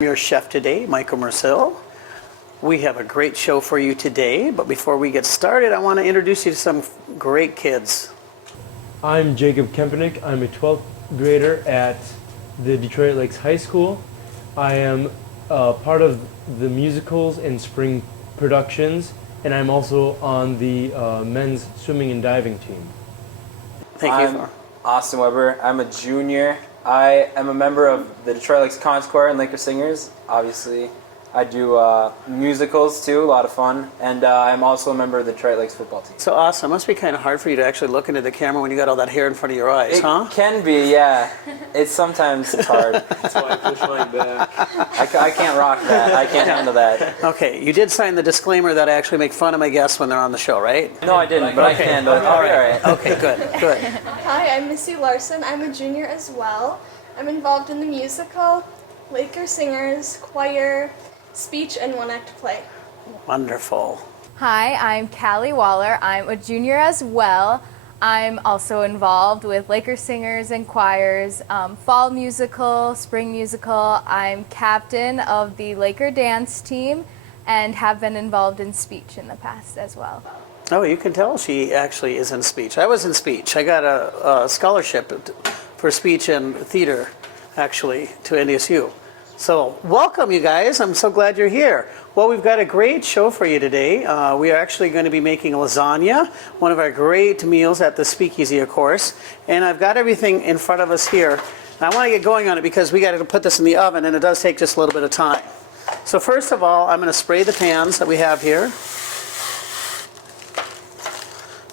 Your chef today, Michael Mercil. We have a great show for you today, but before we get started, I want to introduce you to some great kids. I'm Jacob Kempenik. I'm a 12th grader at the Detroit Lakes High School. I am part of the musicals and spring productions, and I'm also on the men's swimming and diving team. Thank you. I'm Austin Weber. I'm a junior. I am a member of the Detroit Lakes Conch Choir and Laker Singers. Obviously, I do musicals too, a lot of fun, and I'm also a member of the Detroit Lakes football team. So awesome. It must be kind of hard for you to actually look into the camera when you got all that hair in front of your eyes, huh? It can be, yeah. It's hard. That's why I push mine back. I can't rock that. I can't handle that. Okay, you did sign the disclaimer that I actually make fun of my guests when they're on the show, right? No, I didn't, but I can handle it. All right. Okay, good. Hi, I'm Missy Larson. I'm a junior as well. I'm involved in the musical, Laker Singers, choir, speech, and one-act play. Wonderful. Hi, I'm Callie Waller. I'm a junior as well. I'm also involved with Laker Singers and choirs, fall musical, spring musical. I'm captain of the Laker dance team and have been involved in speech in the past as well. Oh, you can tell she actually is in speech. I was in speech. I got a scholarship for speech and theater, actually, to NDSU. So welcome, you guys. I'm so glad you're here. Well, we've got a great show for you today. We are actually going to be making lasagna, one of our great meals at the Speakeasy, of course. And I've got everything in front of us here. And I want to get going on it because we got to put this in the oven, and it does take just a little bit of time. So first of all, I'm going to spray the pans that we have here.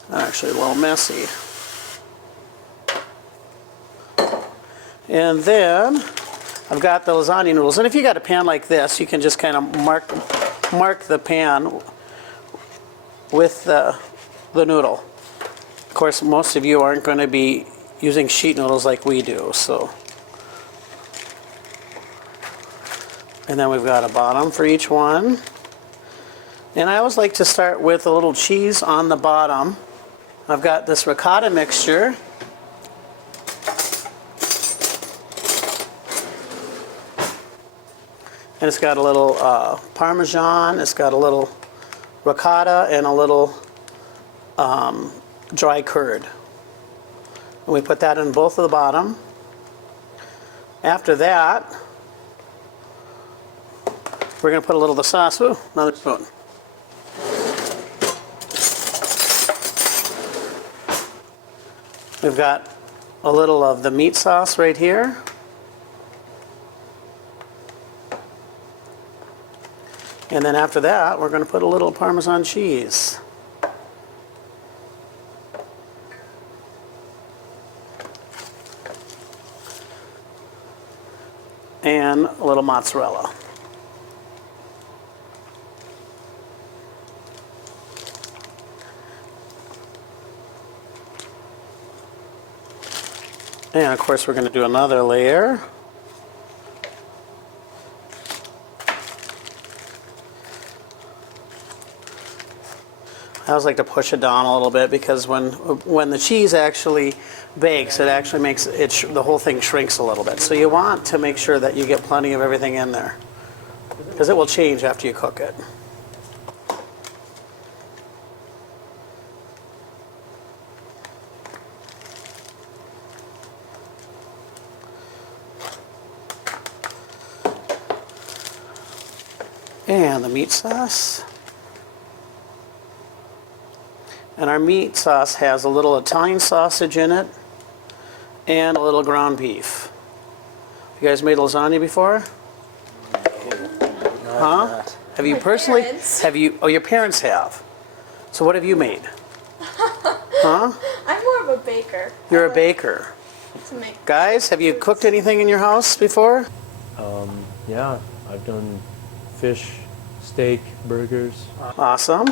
Actually, a little messy. And then I've got the lasagna noodles. And if you got a pan like this, you can just kind of mark the pan with the noodle. Of course, most of you aren't going to be using sheet noodles like we do. So, and then we've got a bottom for each one. And I always like to start with a little cheese on the bottom. I've got this ricotta mixture. And it's got a little Parmesan, it's got a little ricotta, and a little dry curd. And we put that in both of the bottom. After that, we're going to put a little of the sauce. Ooh, another spoon. We've got a little of the meat sauce right here. And then after that, we're going to put a little Parmesan cheese. And a little mozzarella. And of course, we're going to do another layer. I always like to push it down a little bit because when the cheese actually bakes, it actually makes the whole thing shrinks a little bit. So you want to make sure that you get plenty of everything in there because it will change after you cook it. And the meat sauce. And our meat sauce has a little Italian sausage in it and a little ground beef. You guys made lasagna before? No, Huh? Have you personally? Parents. Have you? Oh, your parents have. So what have you made? Huh? I'm more of a baker. You're I a like baker. to make Guys, have you cooked anything in your house before? Yeah, I've done fish, steak, burgers. Awesome.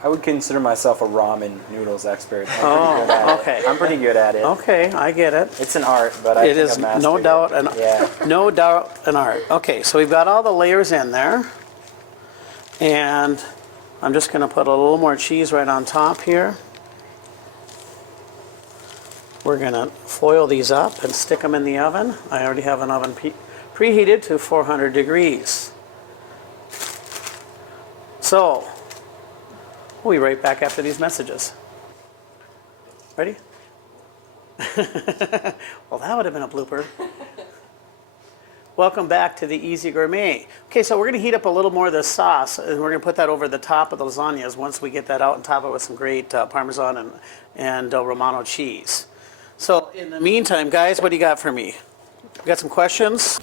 I would consider myself a ramen noodles expert. Okay. I'm pretty good at it. Okay, I get it. It's an art, but I It think is I've mastered no doubt it. Yeah. no doubt an art. Okay, so we've got all the layers in there. And I'm just going to put a little more cheese right on top here. We're going to foil these up and stick them in the oven. I already have an oven preheated to 400 degrees. So, we'll be right back after these messages. Ready? Well, that would have been a blooper. Welcome back to the Easy Gourmet. Okay, so we're going to heat up a little more of this sauce, and we're going to put that over the top of the lasagnas once we get that out and top it with some great Parmesan and Romano cheese. So in the meantime, guys, what do you got for me? You got some questions?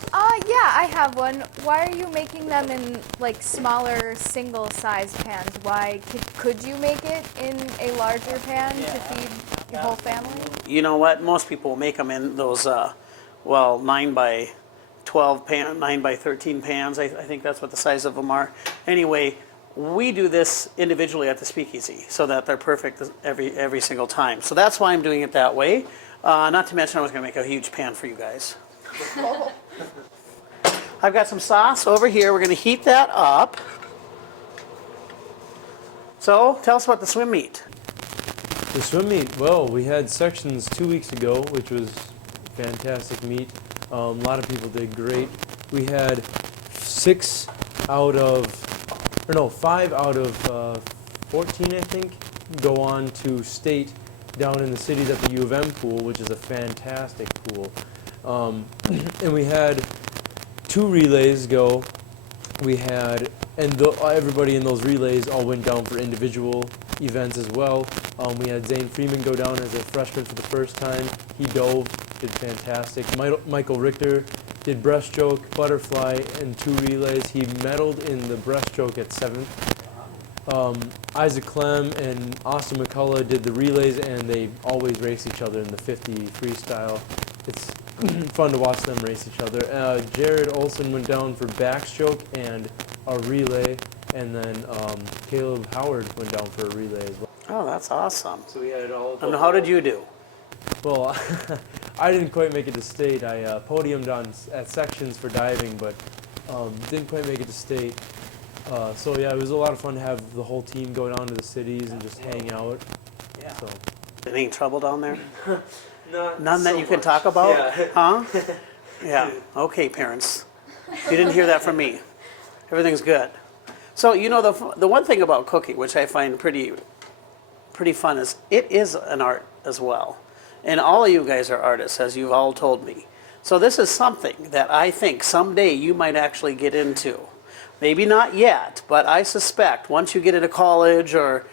Yeah, I have one. Why are you making them in like smaller single-sized pans? Why could you make it in a larger pan to feed your whole family? You know what? Most people make them in those, 9 by 12 pan, 9 by 13 pans. I think that's what the size of them are. Anyway, we do this individually at the Speakeasy so that they're perfect every single time. So that's why I'm doing it that way. Not to mention I was going to make a huge pan for you guys. I've got some sauce over here. We're going to heat that up. So tell us about the swim meat. The swim meat, well, we had sections 2 weeks ago, which was fantastic meat. A lot of people did great. We had 5 out of 14, I think, go on to state down in the cities at the U of M pool, which is a fantastic pool. And we had 2 relays go. We had, everybody in those relays all went down for individual events as well. We had Zane Freeman go down as a freshman for the first time. He dove, did fantastic. Michael Richter did breaststroke, butterfly, and 2 relays. He medaled in the breaststroke at 7th. Isaac Clem and Austin McCullough did the relays, and they always race each other in the 50 freestyle. It's fun to watch them race each other. Jared Olson went down for backstroke and a relay, and then Caleb Howard went down for a relay as well. Oh, that's awesome. So we had it all. And how did you do? Well, I didn't quite make it to state. I podiumed at sections for diving, but didn't quite make it to state. So yeah, it was a lot of fun to have the whole team go down to the cities and just hang out. Yeah. So. Any trouble down there? None that you can talk about? Yeah. Huh? Yeah. Okay, parents. You didn't hear that from me. Everything's good. So, you know, the one thing about cooking, which I find pretty fun, is it is an art as well. And all of you guys are artists, as you've all told me. So this is something that I think someday you might actually get into. Maybe not yet, but I suspect once you get into college or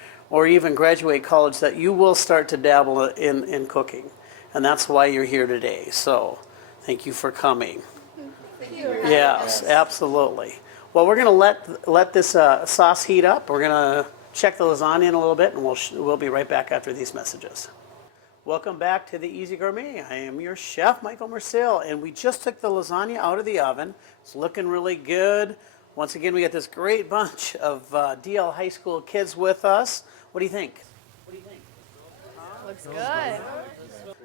even graduate college that you will start to dabble in cooking. And that's why you're here today. So thank you for coming. Thank you. Yes, absolutely. Well, we're going to let this sauce heat up. We're going to check the lasagna in a little bit, and we'll be right back after these messages. Welcome back to the Easy Gourmet. I am your chef, Michael Mercil, and we just took the lasagna out of the oven. It's looking really good. Once again, we got this great bunch of DL High School kids with us. What do you think? Looks good.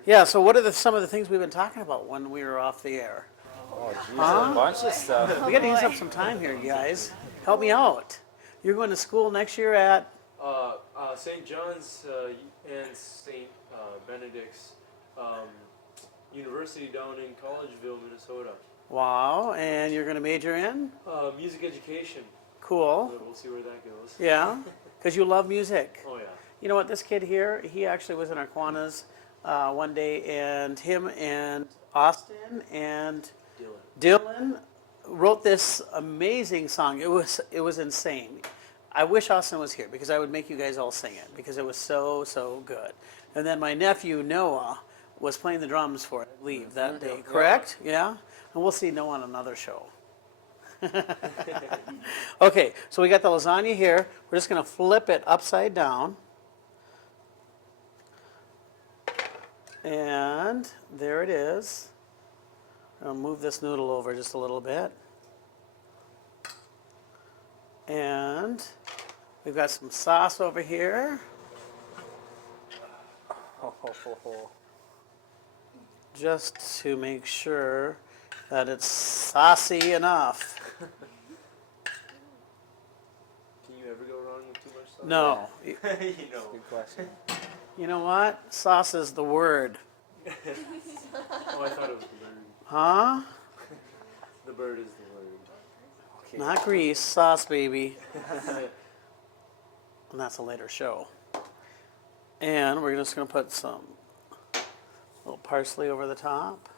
Yeah, so what are some of the things we've been talking about when we were off the air? Oh, geez, a bunch of stuff. We got to use up some time here, you guys. Help me out. You're going to school next year at? St. John's and St. Benedict's University down in Collegeville, Minnesota. Wow, and you're going to major in? Music education. Cool. We'll see where that goes. Yeah, because you love music. Oh, yeah. You know what, this kid here, he actually was in our Kiwanis one day, and him and Austin and Dylan wrote this amazing song. It was insane. I wish Austin was here because I would make you guys all sing it because it was so good. And then my nephew Noah was playing the drums for it, I believe, that day. Correct? Yeah? And we'll see Noah on another show. Okay, so we got the lasagna here. We're just going to flip it upside down. And there it is. I'll move this noodle over just a little bit. And we've got some sauce over here. Just to make sure that it's saucy enough. Can you ever go wrong with too much sauce? No. You know. Good question. You know what? Sauce is the word. Oh, I thought it was the bird. Huh? The bird is the word. Okay. Not grease, sauce, baby. And that's a later show. And we're just going to put some little parsley over the top.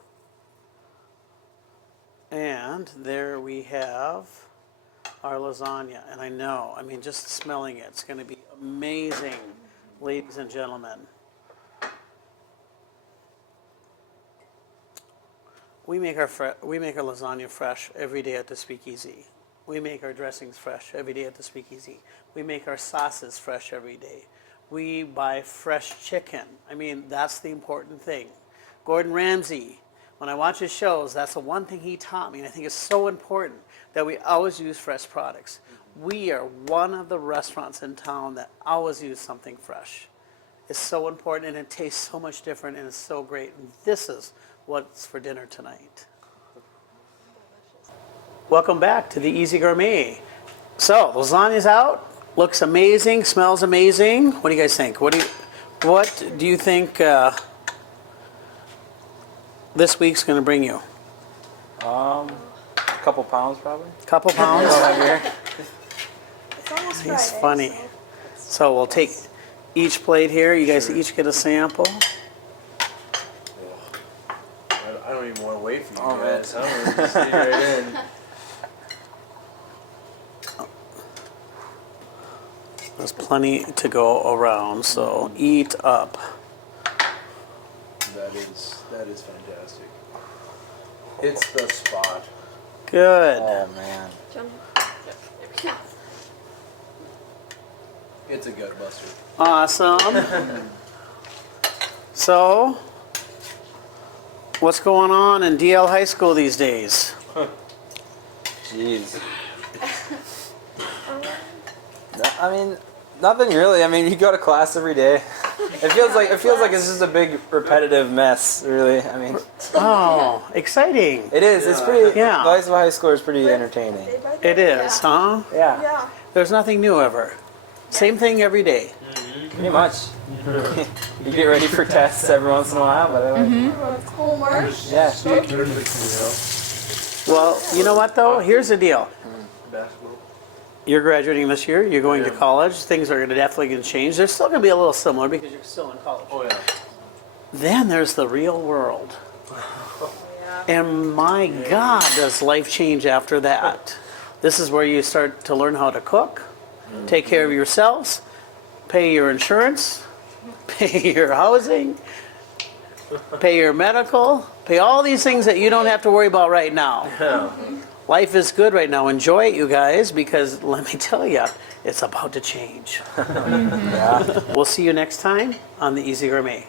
And there we have our lasagna. And I know, I mean, just smelling it, it's going to be amazing, ladies and gentlemen. We make our lasagna fresh every day at the Speakeasy. We make our dressings fresh every day at the Speakeasy. We make our sauces fresh every day. We buy fresh chicken. I mean, that's the important thing. Gordon Ramsay, when I watch his shows, that's the one thing he taught me, and I think it's so important that we always use fresh products. We are one of the restaurants in town that always use something fresh. It's so important, and it tastes so much different, and it's so great. And this is what's for dinner tonight. Welcome back to the Easy Gourmet. So, lasagna's out. Looks amazing, smells amazing. What do you guys think? What do you think this week's going to bring you? A couple pounds probably. Couple pounds? It's almost Friday. It's funny. So. So we'll take each plate here. You guys each get a sample. I don't even want to wait for you Oh, guys. man. I'm going to just get right in. There's plenty to go around, so eat up. That is fantastic. It's the spot. Good. Oh man. It's a gut buster. Awesome. So, what's going on in DL High School these days? Jeez. I mean, nothing really. I mean, you go to class every day. It feels like it's just a big repetitive mess. Really. I mean, Oh, exciting. it is. It's pretty. Yeah. The high school high school is pretty entertaining. Day by day. It is, huh? Yeah. Yeah. There's nothing new ever. Same thing every day. Pretty much. You get ready for tests every once in a while, but Everyone's homework. yeah. Well, you know what though? Here's the deal. Basketball. You're graduating this year. You're going to college. Things are definitely going to change. They're still going to be a little similar because you're still in college. Oh yeah. Then there's the real world. And my God, does life change after that? This is where you start to learn how to cook, take care of yourselves, pay your insurance, pay your housing, pay your medical, pay all these things that you don't have to worry about right now. Yeah. Life is good right now. Enjoy it, you guys, because let me tell you, it's about to change. Yeah. We'll see you next time on the Easy Gourmet.